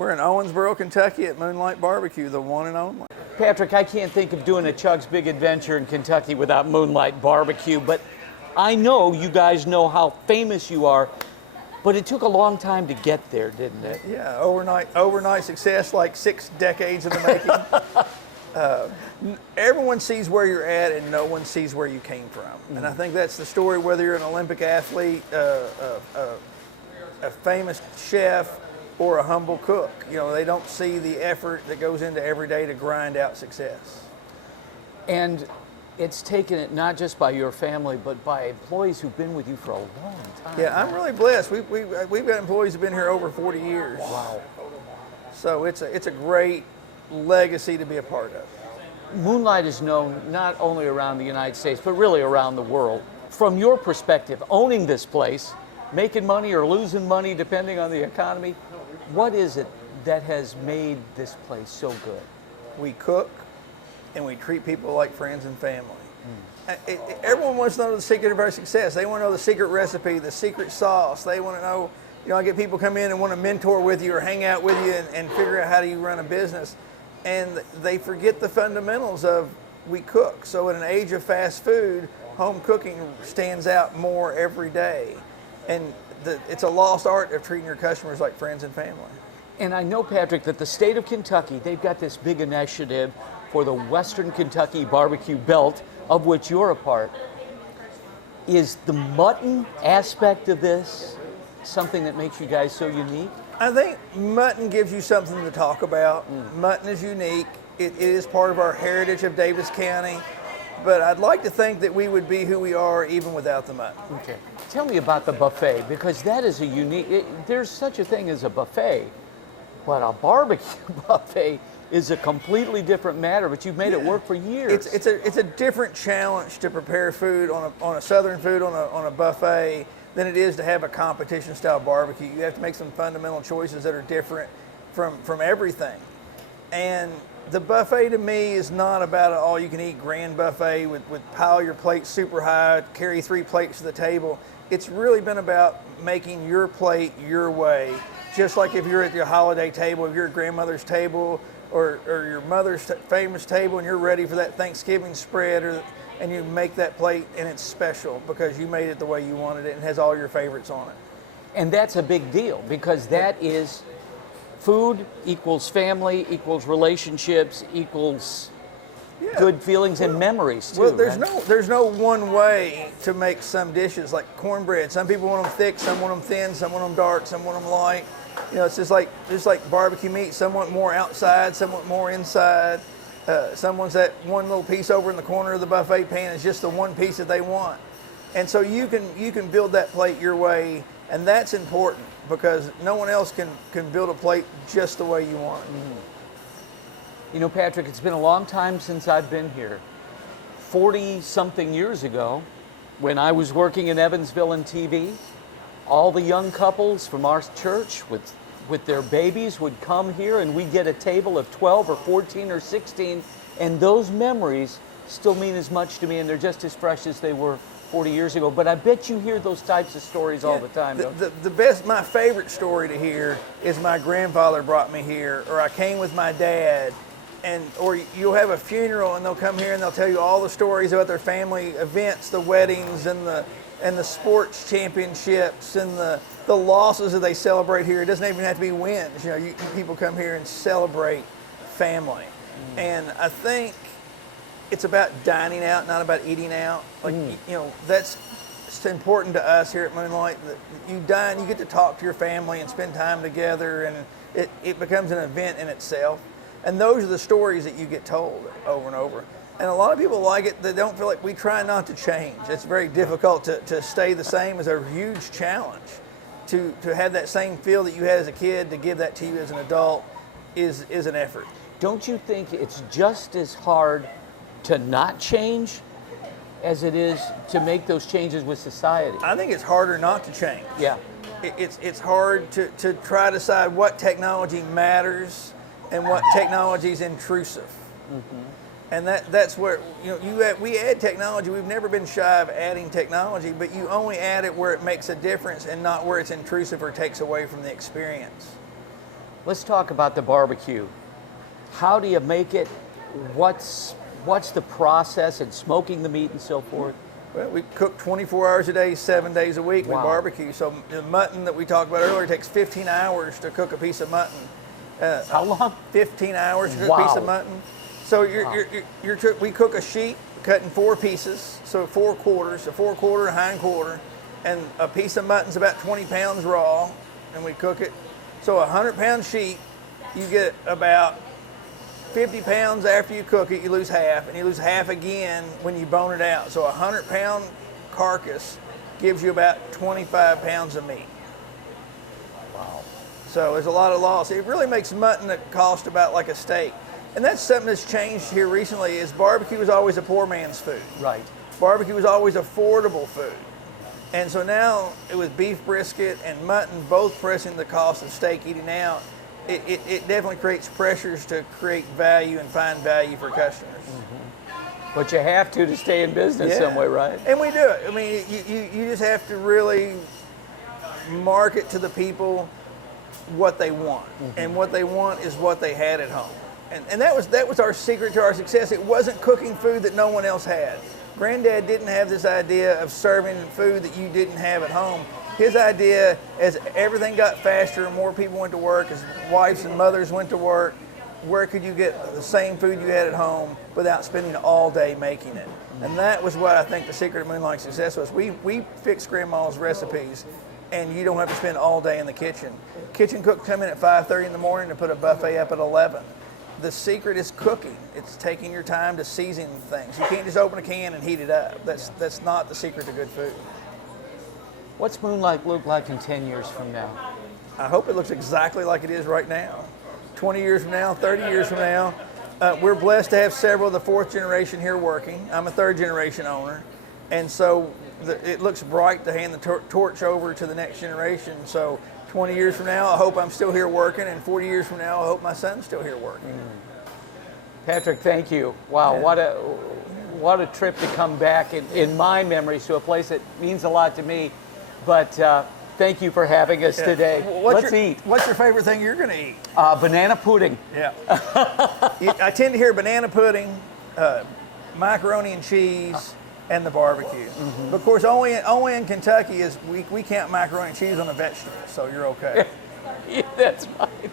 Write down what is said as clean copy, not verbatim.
We're in Owensboro, Kentucky at Moonlight Barbecue, the one and only. Patrick, I can't think of doing a Chuck's Big Adventure in Kentucky without Moonlight Barbecue, but I know you guys know how famous you are, but it took a long time to get there, didn't it? Yeah, overnight success, like 6 decades in the making. Everyone sees where you're at and no one sees where you came from. And I think that's the story, whether you're an Olympic athlete, a famous chef, or a humble cook. You know, they don't see the effort that goes into every day to grind out success. And it's taken it not just by your family, but by employees who've been with you for a long time. Yeah, I'm really blessed. We've got employees who've been here over 40 years. Wow. So it's a great legacy to be a part of. Moonlight is known not only around the United States, but really around the world. From your perspective, owning this place, making money or losing money depending on the economy, what is it that has made this place so good? We cook and we treat people like friends and family. Everyone wants to know the secret of our success. They want to know the secret recipe, the secret sauce. They want to know, I get people come in and want to mentor with you or hang out with you and figure out how do you run a business. And they forget the fundamentals of we cook. So in an age of fast food, home cooking stands out more every day. And it's a lost art of treating your customers like friends and family. And I know, Patrick, that the state of Kentucky, they've got this big initiative for the Western Kentucky Barbecue Belt, of which you're a part. Is the mutton aspect of this something that makes you guys so unique? I think mutton gives you something to talk about. Mutton is unique. It is part of our heritage of Davis County. But I'd like to think that we would be who we are even without the mutton. Okay. Tell me about the buffet, because that is a unique, there's such a thing as a buffet, but a barbecue buffet is a completely different matter, but you've made it work for years. It's a different challenge to prepare food on a southern food on a buffet than it is to have a competition style barbecue. You have to make some fundamental choices that are different from everything. And the buffet to me is not about an all-you-can-eat grand buffet with pile your plate super high, carry 3 plates to the table. It's really been about making your plate your way. Just like if you're at your holiday table, if you're at grandmother's table or your mother's famous table and you're ready for that Thanksgiving spread, and you make that plate and it's special because you made it the way you wanted it and has all your favorites on it. And that's a big deal, because that is food equals family, equals relationships, equals good feelings and memories too. Well, there's no one way to make some dishes. Like cornbread, some people want them thick, some want them thin, some want them dark, some want them light. It's just like barbecue meat. Some want more outside, some want more inside. Some wants that one little piece over in the corner of the buffet pan is just the one piece that they want. And so you can build that plate your way, and that's important because no one else can build a plate just the way you want it. You know, Patrick, it's been a long time since I've been here. 40-something years ago, when I was working in Evansville in TV, all the young couples from our church with their babies would come here, and we'd get a table of 12 or 14 or 16, and those memories still mean as much to me, and they're just as fresh as they were 40 years ago. But I bet you hear those types of stories all the time, don't you? My favorite story to hear is my grandfather brought me here, or I came with my dad, or you'll have a funeral and they'll come here and they'll tell you all the stories about their family events, the weddings and the sports championships and the losses that they celebrate here. It doesn't even have to be wins. People come here and celebrate family. And I think it's about dining out, not about eating out. That's important to us here at Moonlight. That you dine, you get to talk to your family and spend time together, and it becomes an event in itself. And those are the stories that you get told over and over. And a lot of people like it. They don't feel like we try not to change. It's very difficult to stay the same. It's a huge challenge. To have that same feel that you had as a kid, to give that to you as an adult is an effort. Don't you think it's just as hard to not change as it is to make those changes with society? I think it's harder not to change. Yeah. It's hard to try to decide what technology matters and what technology is intrusive. And that's where we add technology. We've never been shy of adding technology, but you only add it where it makes a difference and not where it's intrusive or takes away from the experience. Let's talk about the barbecue. How do you make it? What's the process in smoking the meat and so forth? Well, we cook 24 hours a day, 7 days a week. Wow. We barbecue. So the mutton that we talked about earlier takes 15 hours to cook a piece of mutton. How long? 15 hours to cook a piece of mutton. So we cook a sheet cut in 4 pieces, so 4 quarters, a 4-quarter, a hind quarter, and a piece of mutton's about 20 pounds raw, and we cook it. So a 100-pound sheet, you get about 50 pounds after you cook it, you lose half, and you lose half again when you bone it out. So a 100-pound carcass gives you about 25 pounds of meat. Wow. So there's a lot of loss. It really makes mutton that cost about like a steak. And that's something that's changed here recently is barbecue was always a poor man's food. Right. Barbecue was always affordable food. And so now it was beef brisket and mutton both pressing the cost of steak eating out. It definitely creates pressures to create value and find value for customers. Mm-hmm. But you have to stay in business some way, right? And we do it. I mean, you just have to really market to the people what they want. Mm-hmm. And what they want is what they had at home. And that was our secret to our success. It wasn't cooking food that no one else had. Granddad didn't have this idea of serving food that you didn't have at home. His idea, as everything got faster and more people went to work, as wives and mothers went to work, where could you get the same food you had at home without spending all day making it? And that was what I think the secret of Moonlite's success was. We fixed Grandma's recipes, and you don't have to spend all day in the kitchen. Kitchen cooks come in at 5:30 in the morning to put a buffet up at 11. The secret is cooking. It's taking your time to season things. You can't just open a can and heat it up. That's not the secret to good food. What's Moonlight look like in 10 years from now? I hope it looks exactly like it is right now. 20 years from now, 30 years from now. We're blessed to have several of the 4th generation here working. I'm a 3rd generation owner. And so it looks bright to hand the torch over to the next generation. So 20 years from now, I hope I'm still here working, and 40 years from now, I hope my son's still here working. Patrick, thank you. Wow, yeah. What a trip to come back in my memories to a place that means a lot to me. But thank you for having us today. Let's eat. What's your favorite thing you're going to eat? Banana pudding. Yeah. I tend to hear banana pudding, macaroni and cheese, and the barbecue. Mm-hmm. But of course, only in Kentucky is we count macaroni and cheese on a vegetable, so you're okay. Yeah, that's right.